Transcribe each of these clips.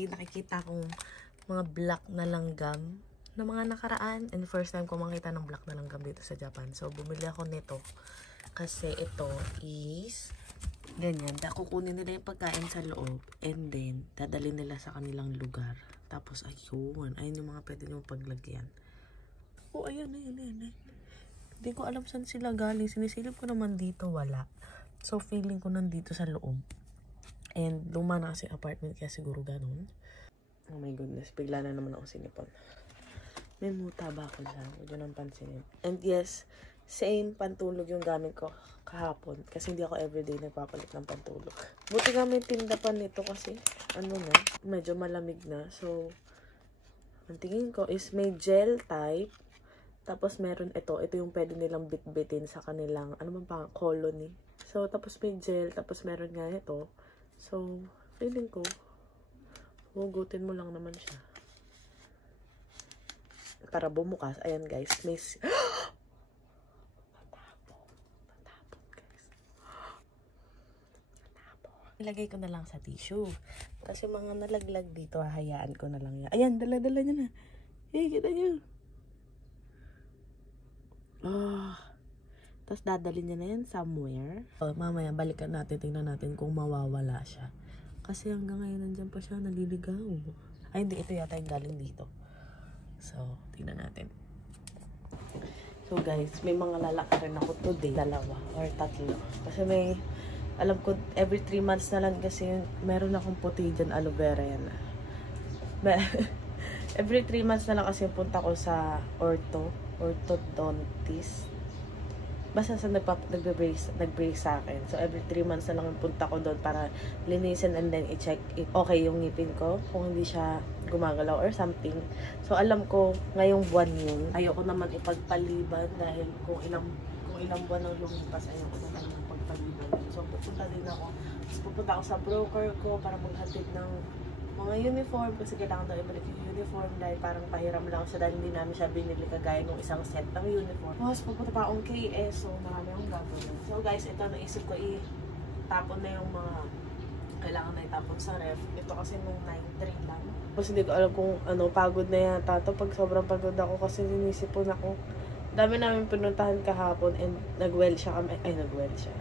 may nakikita akong mga black na langgam na mga nakaraan. And first time ko makita ng black na langgam dito sa Japan. So, bumili ako nito. Kasi ito is ganyan. Kukunin nila yung pagkain sa loob. And then, dadalhin nila sa kanilang lugar. Tapos, ayun. Ayun yung mga pwede nyo paglagyan. Oh, ayun. Hindi ko alam saan sila galing. Sinisilip ko naman dito, wala. So, feeling ko nandito sa loob. And luma na kasi apartment, kaya siguro ganun. Oh my goodness, bigla na naman ako sinipon. May muta ba ako dyan? Huwag yun ang pansinin. And yes, same pantulog yung gamit ko kahapon. Kasi hindi ako everyday nagpapalit ng pantulog. Buti nga may tindapan nito kasi, ano na, medyo malamig na. So, ang tingin ko is may gel type. Tapos meron ito yung pwede nilang bit-bitin sa kanilang, ano man pa, colony. So, tapos may gel, tapos meron nga ito. So, feeling ko, hugutin mo lang naman siya. Para bumukas. Ayan guys, may... Natapon guys. Natapon. Ilagay ko na lang sa tissue. Kasi mga nalaglag dito, hahayaan ko na lang yan. Ayan, dala-dala niya na. Hey, kita niyo. Tapos dadalhin niya na yan somewhere. Mamaya balikan natin, tingnan natin kung mawawala siya. Kasi hanggang ngayon nandyan pa siya, naliligaw. Ay hindi, ito yata yung galing dito. So, tingnan natin. So guys, may mga lalakarin ako today. 2 or 3. Kasi may, alam ko, every 3 months na lang kasi meron akong puti dyan, aloe vera yan. Every 3 months na lang kasi punta ko sa orthodontist. Basta sa nag-brace sa akin. So, every 3 months na lang yung punta ko doon para linisin and then i-check if okay yung ngipin ko. Kung hindi siya gumagalaw or something. So, alam ko, ngayong buwan yun. Ayoko naman ipagpaliban dahil kung ilang buwan ang lumipas, ayoko naman ipagpaliban. So, pupunta din ako. Tapos pupunta ako sa broker ko para maghatid ng mga uniform kasi kailangan daw ibalik yung uniform dahil parang pahiram lang siya dahil hindi namin siya binili kagaya ng isang set ng uniform. Tapos pupunta pa akong KS, so marami akong gagawin. So guys, ito naisip ko itapon na yung mga kailangan na itapon sa ref. Ito kasi nung 9-3 lang. Tapos hindi ko alam kung ano, pagod na yata ito. Pag sobrang pagod ako kasi sinisipon ako. Dami namin pinuntahan kahapon and nag-well siya kami. Ay, nag-well siya.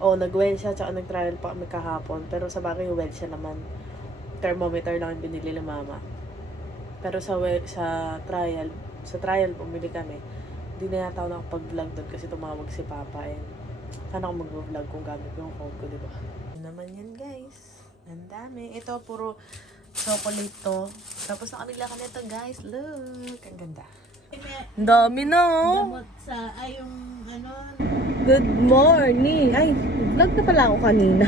Oo, nag-well siya tsaka nag-trial pa kami kahapon. Pero sa bagay, well siya naman. Thermometer lang yung binili ng mama. Pero sa trial pumili kami. Hindi na yata ako nakapag-vlog doon kasi tumawag si Papa. And sana ako mag-vlog kung gamit yung phone ko, diba? Ano naman yan guys. Ang dami. Ito puro chocolate to. Tapos nakamila ka nito guys. Look. Ang ganda. Ang dami no. Gamot sa, yung ano. Good morning. Ay, vlog na pala ako kanina.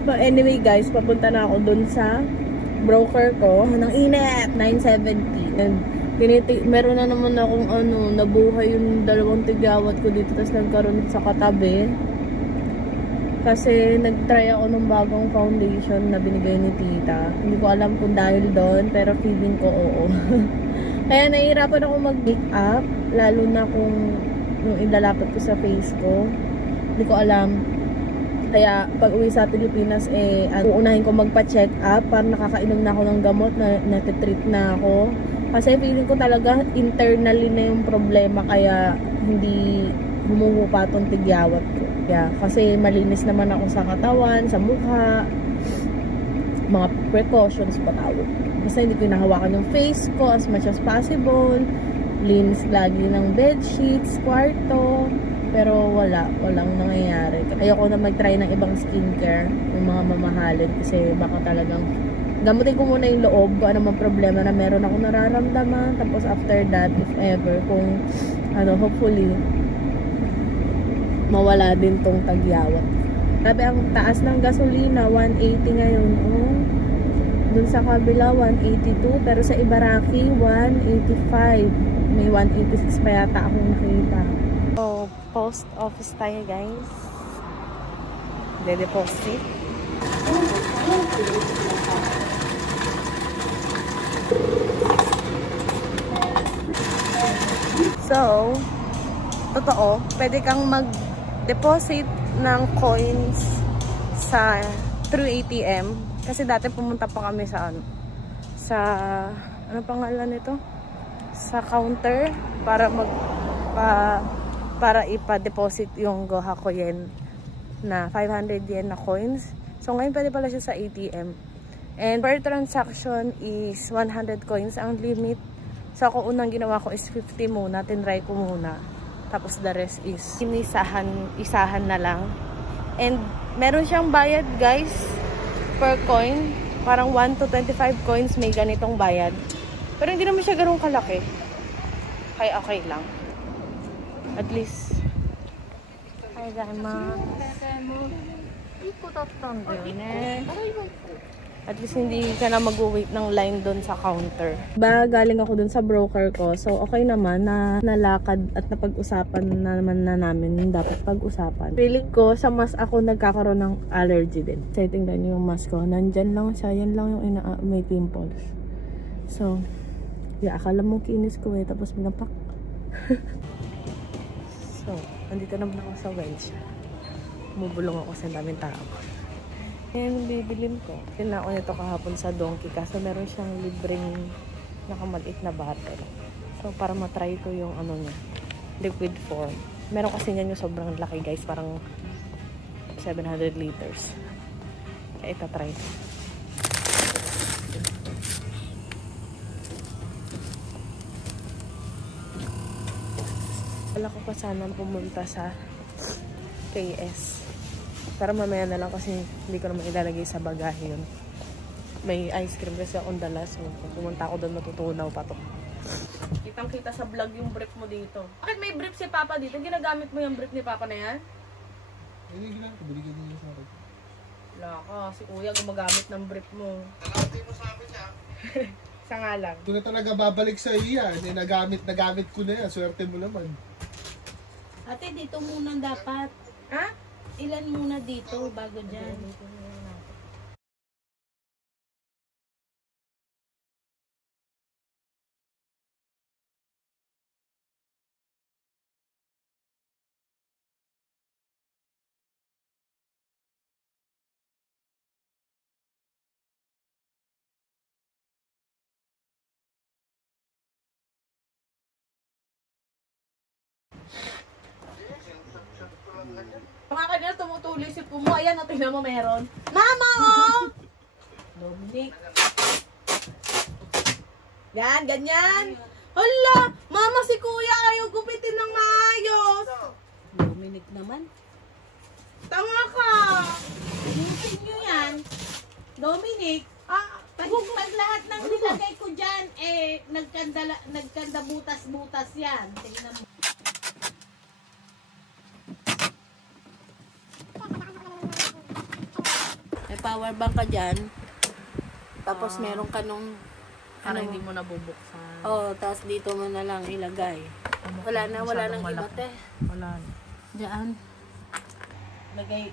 But anyway guys, papunta na ako dun sa broker ko. Nang init, 970. And meron na naman akong nabuhay yung 2 tigyawat ko dito. Tapos nagkaroon sa katabi. Kasi nagtry ako ng bagong foundation na binigay ni tita. Hindi ko alam kung dahil doon, pero feeling ko oo. Kaya nahihirapan ako mag-make up. Lalo na kung yung ilalapit ko sa face ko. Hindi ko alam. Kaya pag uwi sa Pilipinas, uunahin ko magpa-check up para nakakainom na ako ng gamot na natitreat na ako. Kasi feeling ko talaga internally na yung problema kaya hindi humuhupa tong tigyawat ko. Kasi malinis naman ako sa katawan, sa mukha, mga precautions patawag. Basta hindi ko hinahawakan yung face ko as much as possible. Linis lagi ng bedsheets, kwarto. Pero walang nangyayari. Ayoko na mag-try ng ibang skincare, yung mga mamahalin kasi baka talagang gamutin ko muna yung loob kung ano mang problema na meron ako nararamdaman. Tapos after that, if ever, kung hopefully mawala din tong tagyawat. Grabe ang taas ng gasolina, 180 ngayon. Dun sa kabila, 182. Pero sa Ibaraki, 185. May 186 pa yata akong nakita. So, post office tayo guys. De-deposit. So, totoo, pwede kang mag-deposit ng coins through ATM Kasi dati pumunta pa kami sa ano, sa ano pangalan nito? Sa counter para para ipa-deposit yung Gohako yen na 500 yen na coins. So ngayon pwede pala siya sa ATM. And per transaction is 100 coins ang limit. So ako unang ginawa ko is 50 muna, tinry ko muna. Tapos the rest is isahan na lang. And meron siyang bayad guys per coin. Parang 1 to 25 coins may ganitong bayad. Pero hindi naman siya ganun kalaki. Kaya okay lang. At least. At least hindi ka na mag-wait ng line doon sa counter. Galing ako doon sa broker ko. So okay naman na nalakad at napag-usapan naman na namin yung dapat pag-usapan. Feeling ko sa mask ako nagkakaroon ng allergy din. Kasi tingnan yung mask ko. Nandyan lang siya. Yan lang yung may pimples. So, yeah, akala mo kinis ko eh. Tapos pinapak. So, andito naman ako sa Welch. Bubulong ako sa daming tao. Ayan yung bibilin ko. Tinako nito kahapon sa Donkey kasi meron siyang libreng nakamaliit na bottle. So, para matry ko yung ano niya, liquid form. Meron kasi niyan yung sobrang laki guys, parang 700 liters. Kaya itatry. Wala ko pa sanang pumunta sa KS. Pero mamaya na lang kasi hindi ko naman ilalagay sa bagahe yun. May ice cream kasi akong dala. So kung pumunta ako doon matutunaw pa to. Kitang kita sa vlog yung brief mo dito. Bakit may brief si Papa dito? Ginagamit mo yung brief ni Papa na yan? Hindi ginagawa ko. Binigyan niya sa akin. Wala ka. Si Kuya gumagamit ng brief mo. Hindi mo sabi niya. Sa nga lang. Ito na talaga babalik sa iya. Nagamit ko na yan. Swerte mo naman. Ate, dito muna dapat. Ha? Ilan muna dito bago dyan? Mga kanina tumutuloy si Pumo. Ayan, o, tingnan mo meron. Mama, oh! Dominic. Yan, ganyan. Hala! Mama, si Kuya ayaw gupitin ng maayos. Dominic naman. Tanga ka. Ayusin nyo yan. Dominic, pag lahat ng nilagay ko dyan, nagkanda butas-butas yan. Tingnan mo. May power bank ka dyan. Tapos meron ka nung Para hindi mo nabubuksan. oh, tapos dito mo na lang ilagay. Wala nang iba te. Wala na. Diyan.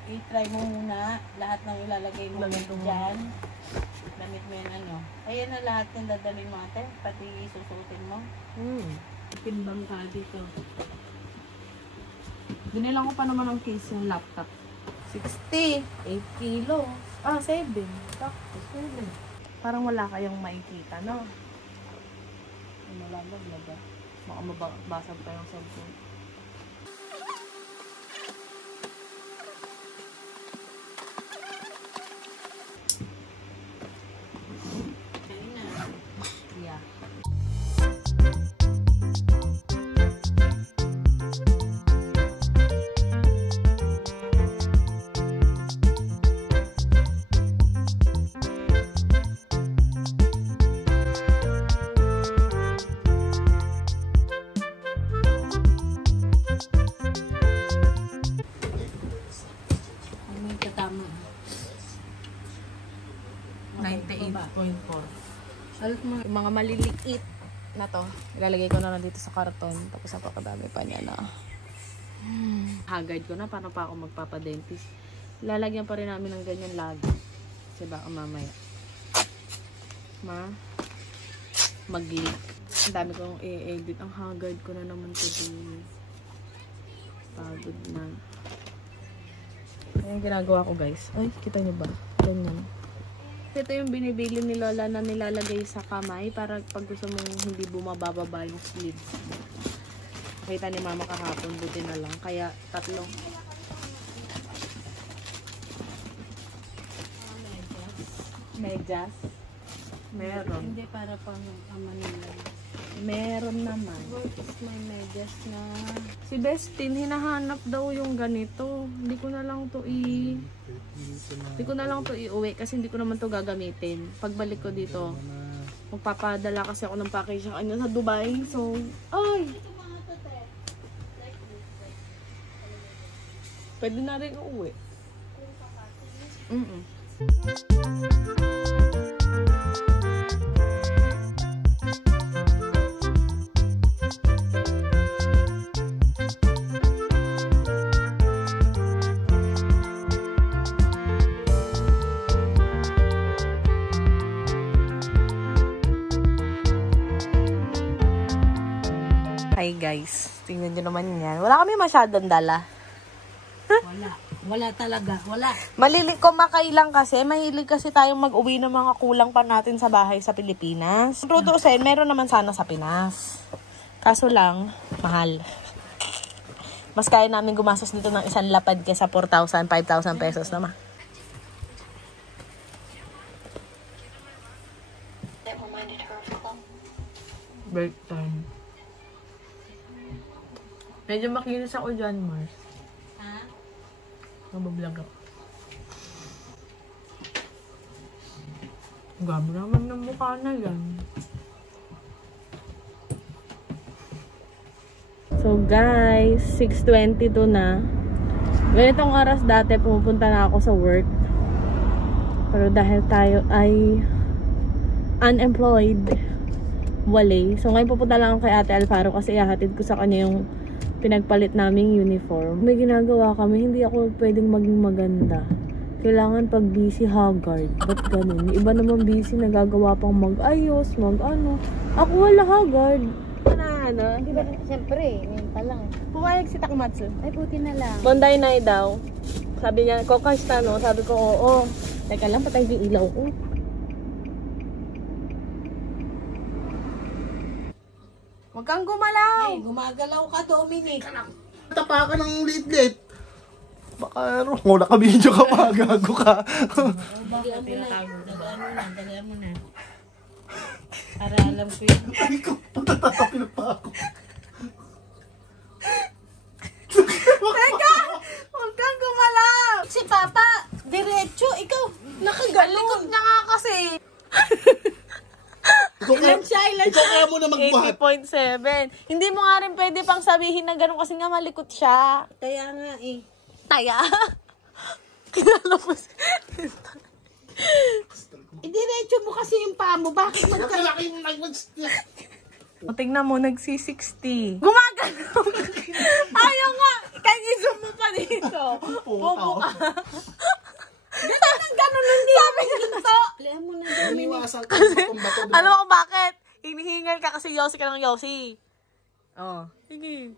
I-try mo muna lahat ng ilalagay mo dyan. Damit mo yan ano. Ayan na lahat yung dadalhin mo ate. Pati isusutin mo. Timbang ka dito. Binilang ko pa naman ng case yung laptop. 60. 8 kilo. 7. Tapos 7. Parang wala kayong makikita, no? Malaglag ba? Baka mabasag pa yung cellphone. Yeah. May katama. 98.4. Alam mo, yung mga maliliit na to, ilalagay ko na lang dito sa karton. Tapos napakadami pa niya na. Haggard ko na, paano pa ako magpapadentist. Lalagyan pa rin namin ng ganyan lagi. Kasi baka mamaya mag-leak. Ang dami kong i-edit. Ang haggard ko na naman today. Pagod na. Ayan ginagawa ko guys. Ay, kita nyo ba? Ganyan. Ito yung binibili ni Lola na nilalagay sa kamay para pag gusto mong hindi bumababa yung sleeves. Kita ni Mama kahapon, buti na lang. Kaya 3. Medyas. Meron. Hindi para pang Manila. Meron naman. What is my medyas na... Si Bestin, hinahanap daw yung ganito. Hindi ko na lang to iuwi kasi hindi ko naman to gagamitin. Pagbalik ko dito, magpapadala kasi ako ng package sa kanya sa Dubai. So, ay! Pwede na rin uuwi. Hi guys, tingnan nyo naman yan. Wala kami masyadong dala. Wala talaga. Wala. Kumakailang kasi, mahilig kasi tayong mag-uwi ng mga kulang pa natin sa bahay sa Pilipinas. Tutuusin, meron naman sana sa Pinas. Kaso lang, mahal. Mas kaya namin gumastos dito ng isang lapad kesa 4,000, 5,000 pesos naman. Break time. Medyo makinis ako dyan, Mars. Ha? Nabablog ako. Gabi naman ng mukha na yan. So guys, 6:22 na. Ganitong oras dati pumupunta na ako sa work. Pero dahil tayo ay unemployed, wale. So ngayon pupunta lang ako kay Ate Alfaro kasi ihahatid ko sa kanya yung pinagpalit naming uniform. May ginagawa kami, hindi ako pwedeng maging maganda. Kailangan pag busy, haggard. Ba't ganun? Yung iba naman busy, nagagawa pang mag-ayos, mag-ano. Ako wala haggard. Ano? Di ba, siyempre, ngayon pa lang. Pumayag si Takmatsu. Ay, buti na lang. Monday night daw. Sabi niya, Kokash na, no? Sabi ko, oo. Teka lang, patay yung ilaw ko. Huwag kang gumalaw! Ay, gumagalaw ka, Dominic. Tapakan ng liit-liit. Baka wala ka video ka pa, gago ka. Dalihan mo na. Para alam ko yun. Ay ko, patatatapin pa ako. Teka! Huwag kang gumalaw! Si Papa, diretso, ikaw, Alikot niya nga kasi. Ilan siya? Ikaw kaya mo na magbuhat. 80.7. Hindi mo nga rin pwede pang sabihin na gano'n kasi nga malikot siya. Kaya nga eh. Taya. Kilala mo si... Diretso mo kasi yung paa mo. Bakit Nakalaki yung nag-mag-stick. O, tingnan mo, nagsi-60. Gumagano. Ayaw nga. Kaya i-zoom mo pa dito. Bobo ka. Gano'n hindi. Sabi ganito. Dalihan mo na, Naniwasan ka ng bato. Alam mo bakit? Hinihingal ka kasi Yossi ka ng Yossi. Oh. Sige.